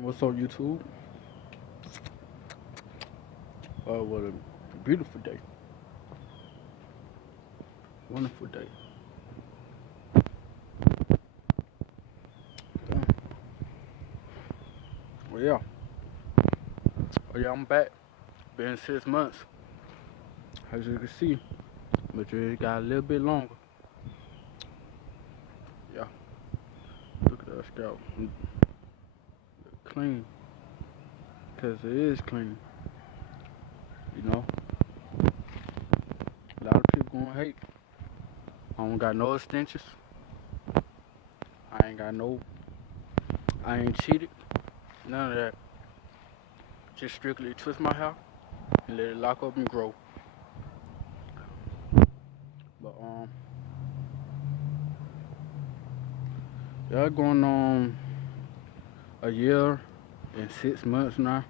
What's up, YouTube? What a beautiful day. Wonderful day. Damn. Well, yeah. I'm back. Been 6 months, as you can see. But it got a little bit longer. Yeah. Look at that scalp. Clean. Because it is clean. You know? A lot of people gonna hate. I don't got no extensions. I ain't cheated. None of that. Just strictly twist my hair and let it lock up and grow. But yeah, going on a year and 6 months now.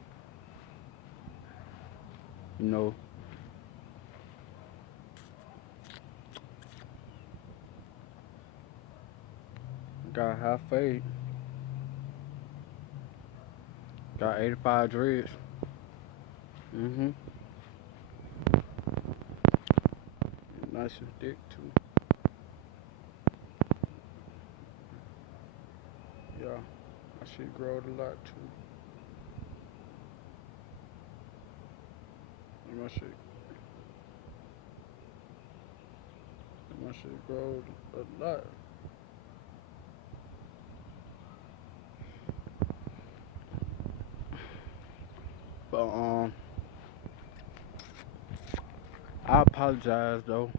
You know, got half fade. Got 85 dreads. Mm-hmm. Nice and thick too. Yeah, my shit growed a lot too. And my shit growed a lot. But I apologize though.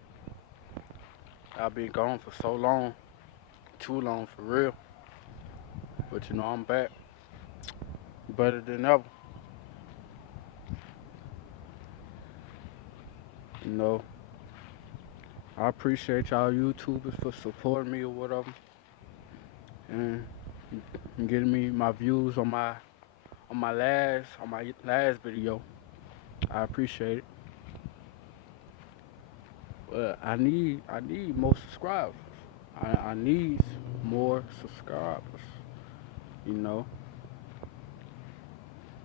I've been gone for so long, too long for real. But you know I'm back, better than ever. You know, I appreciate y'all YouTubers for supporting me or whatever, and getting me my views on my last video. I appreciate it. But I need more subscribers. I need more subscribers. You know,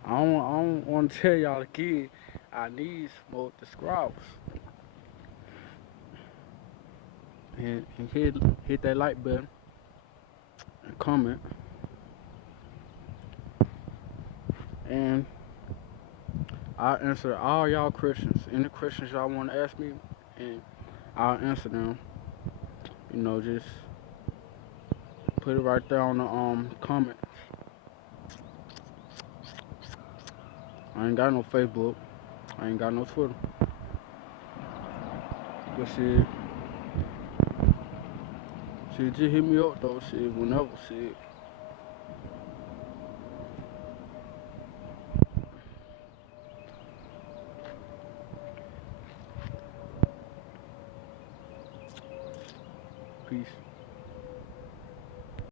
I don't want to tell y'all again. I need more subscribers. And hit that like button and comment. And I'll answer all y'all questions. Any questions y'all want to ask me, and I'll answer them. You know, just put it right there on the comment. I ain't got no Facebook. I ain't got no Twitter. But shit, just hit me up though. Shit, whenever. Shit. Peace.